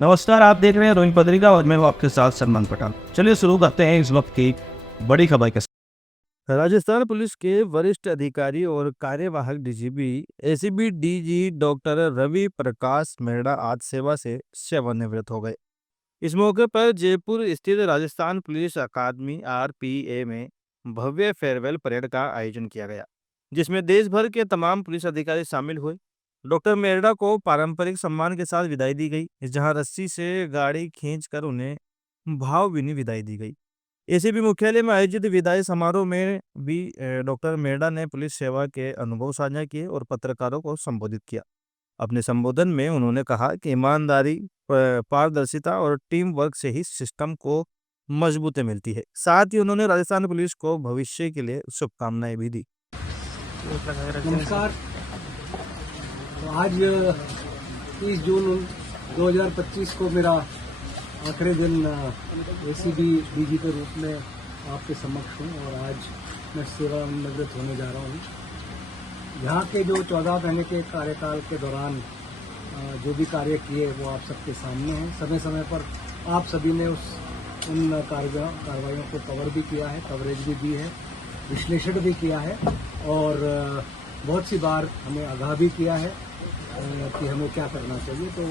नमस्कार, आप देख रहे हैं रोहित पत्रिका और मैं हूं आपके साथ सलमान पठान। चलिए शुरू करते हैं इस वक्त की बड़ी खबर के साथ। राजस्थान पुलिस के वरिष्ठ अधिकारी और कार्यवाहक DGP ACB DG doctor Ravi Prakash Mehra आज सेवा से सेवानिवृत्त हो गए। इस मौके पर जयपुर स्थित राजस्थान पुलिस अकादमी आरपीए में भव्य फेयरवेल परेड का आयोजन किया गया, जिसमें देश भर के तमाम पुलिस अधिकारी शामिल हुए। डॉक्टर मेहरा को पारंपरिक सम्मान के साथ विदाई दी गई, जहां रस्सी से गाड़ी खींचकर उन्हें भावभीनी विदाई दी गई। एसीबी मुख्यालय में आयोजित विदाई समारोह में भी डॉक्टर मेहरा ने पुलिस सेवा के अनुभव साझा किए और पत्रकारों को संबोधित किया। अपने संबोधन में उन्होंने कहा कि ईमानदारी, पारदर्शिता और टीम वर्क से ही सिस्टम को मजबूती मिलती है। साथ ही उन्होंने राजस्थान पुलिस को भविष्य के लिए शुभकामनाएं भी दी। नमस्कार। तो आज 30 जून 2025 को मेरा आखिरी दिन एसीबी डीजी के रूप में आपके समक्ष हूँ और आज मैं सेवानिवृत्त होने जा रहा हूँ। यहाँ के जो 14 महीने के कार्यकाल के दौरान जो भी कार्य किए वो आप सबके सामने हैं। समय समय पर आप सभी ने उन कार्रवाइयों को कवर भी किया है, कवरेज भी दी है, विश्लेषण भी किया है और बहुत सी बार हमें आगाह भी किया है कि हमें क्या करना चाहिए। तो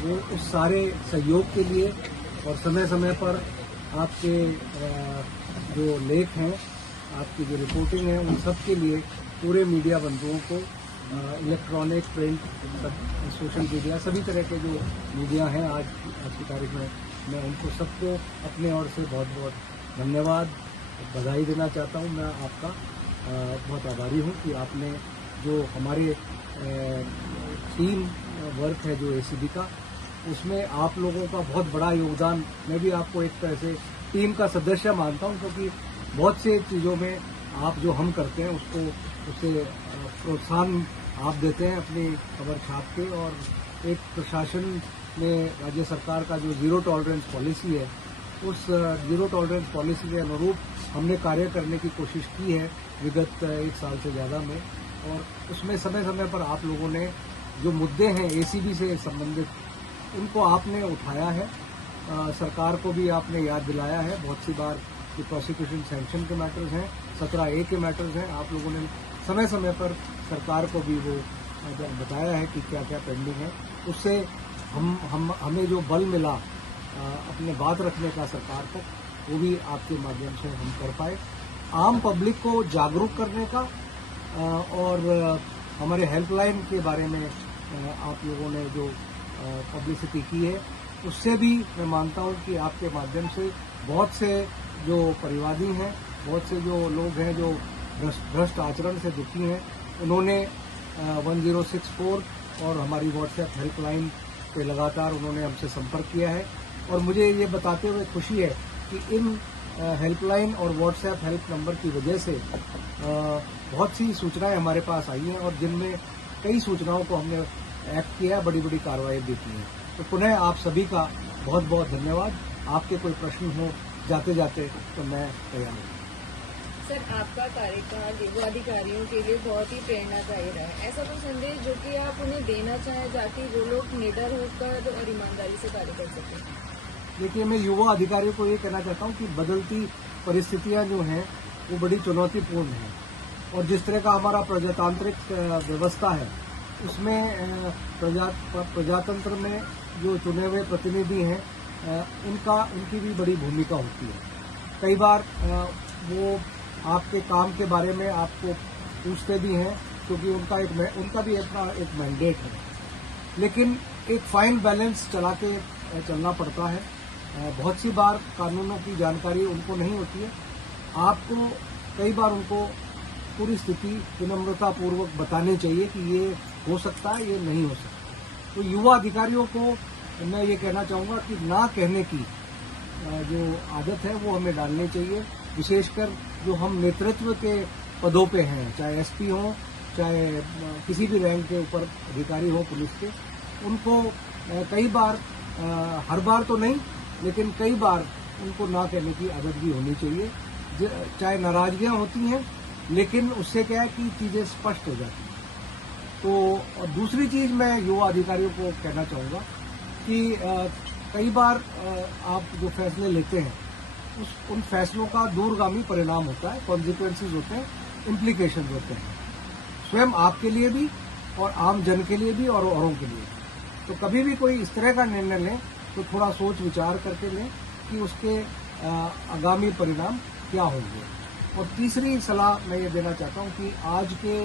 वो उस सारे सहयोग के लिए और समय समय पर आपके जो लेख हैं, आपकी जो रिपोर्टिंग है, उन सब के लिए पूरे मीडिया बंधुओं को, इलेक्ट्रॉनिक, प्रिंट, सोशल मीडिया, सभी तरह के जो मीडिया हैं आज की तारीख में, मैं उनको सबको अपने ओर से बहुत बहुत धन्यवाद, बधाई देना चाहता हूँ। मैं आपका बहुत आभारी हूँ कि आपने जो हमारे टीम वर्क है जो एसीबी का, उसमें आप लोगों का बहुत बड़ा योगदान, मैं भी आपको एक तरह से टीम का सदस्य मानता हूं, क्योंकि बहुत से चीज़ों में आप जो हम करते हैं उसे प्रोत्साहन आप देते हैं अपनी खबर छाप के। और एक प्रशासन में राज्य सरकार का जो जीरो टॉलरेंस पॉलिसी है, उस जीरो टॉलरेंस पॉलिसी के अनुरूप हमने कार्य करने की कोशिश की है विगत 1 साल से ज़्यादा में। और उसमें समय समय पर आप लोगों ने जो मुद्दे हैं एसीबी से संबंधित, उनको आपने उठाया है, सरकार को भी आपने याद दिलाया है। बहुत सी बार जो प्रोसिक्यूशन सैंक्शन के मैटर्स हैं, 17A के मैटर्स हैं, आप लोगों ने समय समय पर सरकार को भी वो बताया है कि क्या क्या पेंडिंग है। उससे हमें जो बल मिला अपने बात रखने का सरकार को, वो भी आपके माध्यम से हम कर पाए। आम पब्लिक को जागरूक करने का और हमारे हेल्पलाइन के बारे में आप लोगों ने जो पब्लिसिटी की है, उससे भी मैं मानता हूं कि आपके माध्यम से बहुत से जो परिवादी हैं, बहुत से जो लोग हैं जो भ्रष्ट आचरण से दुखी हैं, उन्होंने 1064 और हमारी व्हाट्सएप हेल्पलाइन पे लगातार उन्होंने हमसे संपर्क किया है। और मुझे ये बताते हुए खुशी है कि इन हेल्पलाइन और व्हाट्सएप हेल्प नंबर की वजह से बहुत सी सूचनाएं हमारे पास आई हैं और जिनमें कई सूचनाओं को हमने एक्ट किया, बड़ी बड़ी कार्रवाई भी की हैं। तो पुनः आप सभी का बहुत बहुत धन्यवाद। आपके कोई प्रश्न हो जाते जाते तो मैं तैयार हूँ। सर, आपका कार्यकाल युवा अधिकारियों के लिए बहुत ही प्रेरणादायी रहा है। ऐसा कोई संदेश जो कि आप उन्हें देना चाहें ताकि वो लोग निडर होकर और ईमानदारी से कार्य कर सकें? देखिए, मैं युवा अधिकारियों को ये कहना चाहता हूँ कि बदलती परिस्थितियाँ जो हैं वो बड़ी चुनौतीपूर्ण हैं और जिस तरह का हमारा प्रजातांत्रिक व्यवस्था है, उसमें प्रजातंत्र में जो चुने हुए प्रतिनिधि हैं, उनकी भी बड़ी भूमिका होती है। कई बार वो आपके काम के बारे में आपको पूछते भी हैं, क्योंकि उनका भी एक मैंडेट है, लेकिन एक फाइन बैलेंस चलना पड़ता है। बहुत सी बार कानूनों की जानकारी उनको नहीं होती है। आपको कई बार उनको पूरी स्थिति विनम्रतापूर्वक बतानी चाहिए कि ये हो सकता है, ये नहीं हो सकता। तो युवा अधिकारियों को मैं ये कहना चाहूँगा कि ना कहने की जो आदत है वो हमें डालनी चाहिए, विशेषकर जो हम नेतृत्व के पदों पे हैं, चाहे एसपी हों, चाहे किसी भी रैंक के ऊपर अधिकारी हो पुलिस के, उनको कई बार, हर बार तो नहीं, लेकिन कई बार उनको ना कहने की आदत भी होनी चाहिए। चाहे नाराजगियां होती हैं, लेकिन उससे क्या है कि चीज़ें स्पष्ट हो जाती हैं। तो दूसरी चीज़ मैं युवा अधिकारियों को कहना चाहूँगा कि कई बार आप जो फैसले लेते हैं उन फैसलों का दूरगामी परिणाम होता है, कॉन्सिक्वेंसेज होते हैं, इम्प्लीकेशन होते हैं, स्वयं आपके लिए भी और आम जन के लिए भी और औरों के लिए भी। तो कभी भी कोई इस तरह का निर्णय लें तो थोड़ा सोच विचार करके लें कि उसके आगामी परिणाम क्या होंगे। और तीसरी सलाह मैं ये देना चाहता हूँ कि आज के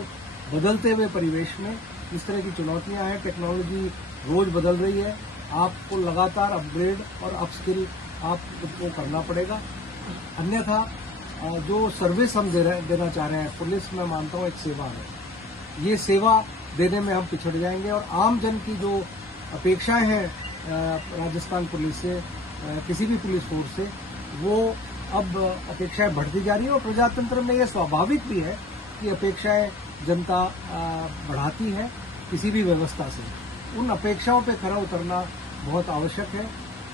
बदलते हुए परिवेश में जिस तरह की चुनौतियां हैं, टेक्नोलॉजी रोज बदल रही है, आपको लगातार अपग्रेड और अपस्किल आपको करना पड़ेगा। अन्यथा जो सर्विस हम देना चाह रहे हैं, पुलिस मैं मानता हूँ एक सेवा है, ये सेवा देने में हम पिछड़ जाएंगे और आम जन की जो अपेक्षाएं हैं राजस्थान पुलिस से, किसी भी पुलिस फोर्स से, वो अब अपेक्षाएं बढ़ती जा रही है। और प्रजातंत्र में यह स्वाभाविक भी है कि अपेक्षाएं जनता बढ़ाती है किसी भी व्यवस्था से। उन अपेक्षाओं पे खरा उतरना बहुत आवश्यक है।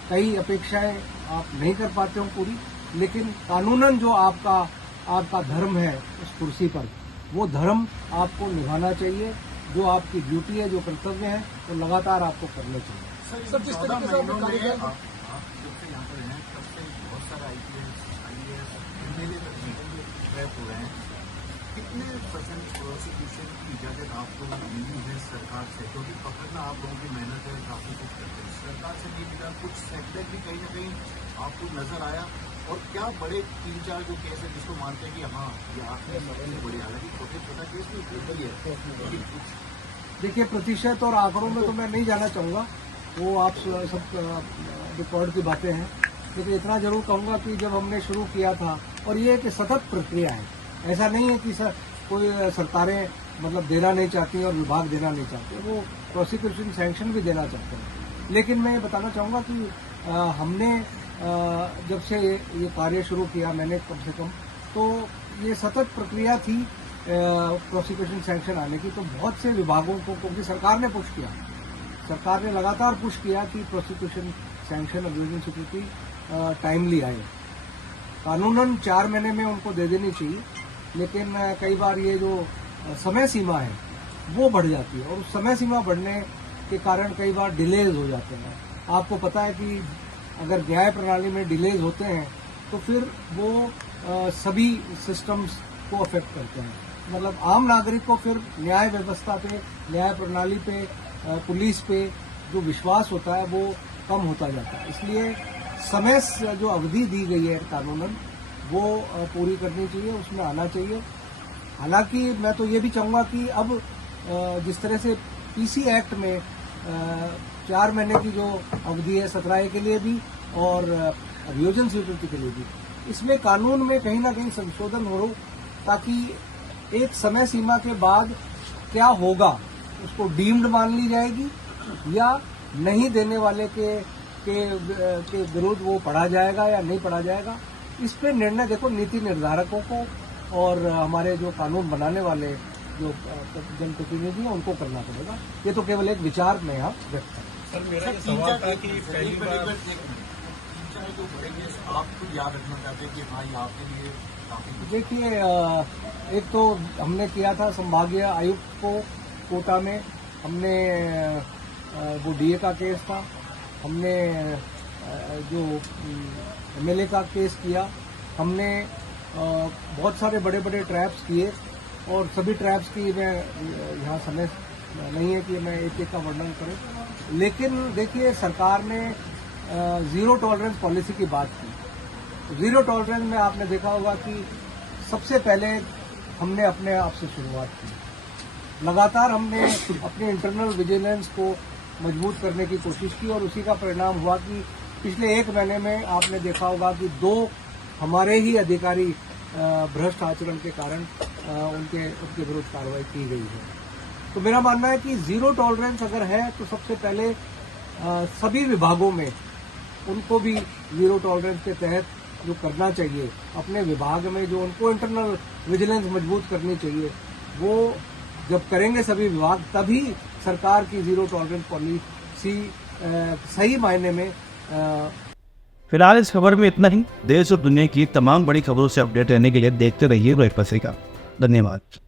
कई अपेक्षाएं आप नहीं कर पाते हो पूरी, लेकिन कानूनन जो आपका धर्म है उस कुर्सी पर, वो धर्म आपको निभाना चाहिए। जो आपकी ड्यूटी है, जो कर्तव्य है, वो लगातार आपको करने चाहिए। सर, जिस तरीके से आपने कार्यकाल आप जब से यहाँ पर हैं तब से बहुत सारे IPS MLA तक ट्रैप हो रहे हैं। कितने परसेंट प्रोसिक्यूशन की इजाजत आपको मिली है सरकार से? क्योंकि पकड़ना आप लोगों की मेहनत है, काफी कुछ करते हैं, सरकार से नहीं मिला। कुछ सेटबैक भी कहीं ना कहीं आपको नजर आया? और क्या बड़े 3-4 जो केस है जिसको मानते हैं कि हाँ ये आपने सबसे बड़ी, हालांकि छोटा केस नहीं होता ही है, लेकिन कुछ देखिए, प्रतिशत और आंकड़ों में तो मैं नहीं जाना चाहूँगा, वो आप सब रिकॉर्ड की बातें हैं। लेकिन इतना जरूर कहूँगा कि जब हमने शुरू किया था, और ये एक सतत प्रक्रिया है, ऐसा नहीं है कि कोई सरकारें मतलब देना नहीं चाहती और विभाग देना नहीं चाहते, वो प्रोसिक्यूशन सैंक्शन भी देना चाहते हैं। लेकिन मैं ये बताना चाहूँगा कि हमने जब से ये कार्य शुरू किया, मैंने कम से कम, तो ये सतत प्रक्रिया थी प्रोसिक्यूशन सैंक्शन आने की। तो बहुत से विभागों को, क्योंकि सरकार ने पुश किया, सरकार ने लगातार पुश किया कि prosecution sanction abusing security timely आए। कानूनन 4 महीने में उनको दे देनी चाहिए, लेकिन कई बार ये जो समय सीमा है वो बढ़ जाती है, और उस समय सीमा बढ़ने के कारण कई बार डिलेज हो जाते हैं। आपको पता है कि अगर न्याय प्रणाली में डिलेज होते हैं तो फिर वो सभी सिस्टम्स को अफेक्ट करते हैं। मतलब आम नागरिक को फिर न्याय व्यवस्था पे, न्याय प्रणाली पे, पुलिस पे जो विश्वास होता है वो कम होता जाता है। इसलिए समय जो अवधि दी गई है कानूनन, वो पूरी करनी चाहिए, उसमें आना चाहिए। हालांकि मैं तो ये भी चाहूँगा कि अब जिस तरह से PC एक्ट में 4 महीने की जो अवधि है 17A के लिए भी और अभियोजन स्वीकृति के लिए भी, इसमें कानून में कहीं ना कहीं संशोधन हो, ताकि एक समय सीमा के बाद क्या होगा उसको डीम्ड मान ली जाएगी या नहीं देने वाले के विरुद्ध वो पढ़ा जाएगा या नहीं पढ़ा जाएगा। इस पे निर्णय देखो नीति निर्धारकों को और हमारे जो कानून बनाने वाले जो जनप्रतिनिधि हैं उनको करना पड़ेगा। ये तो केवल एक विचार में यहाँ व्यक्त है। सर, मेरा ये सवाल था कि पहली बार जो बड़े केस आप खुद याद रखना चाहते हैं कि हाँ ये आपके लिए काफी। देखिए, एक तो हमने किया था संभागीय आयुक्त को कोटा में, हमने वो DA का केस था, हमने जो MLA का केस किया, हमने बहुत सारे बड़े बड़े ट्रैप्स किए, और सभी ट्रैप्स की मैं यहाँ समय नहीं है कि मैं एक का वर्णन करूँ। लेकिन देखिए, सरकार ने जीरो टॉलरेंस पॉलिसी की बात की। जीरो टॉलरेंस में आपने देखा होगा कि सबसे पहले हमने अपने आप से शुरुआत की। लगातार हमने अपने इंटरनल विजिलेंस को मजबूत करने की कोशिश की, और उसी का परिणाम हुआ कि पिछले 1 महीने में आपने देखा होगा कि 2 हमारे ही अधिकारी भ्रष्ट आचरण के कारण उनके विरुद्ध कार्रवाई की गई है। तो मेरा मानना है कि जीरो टॉलरेंस अगर है तो सबसे पहले सभी विभागों में उनको भी जीरो टॉलरेंस के तहत जो करना चाहिए, अपने विभाग में जो उनको इंटरनल विजिलेंस मजबूत करनी चाहिए, वो जब करेंगे सभी विभाग, तभी सरकार की जीरो टॉलरेंस पॉलिसी सही मायने में। फिलहाल इस खबर में इतना ही। देश और दुनिया की तमाम बड़ी खबरों से अपडेट रहने के लिए देखते रहिए रोहित पत्रिका। धन्यवाद।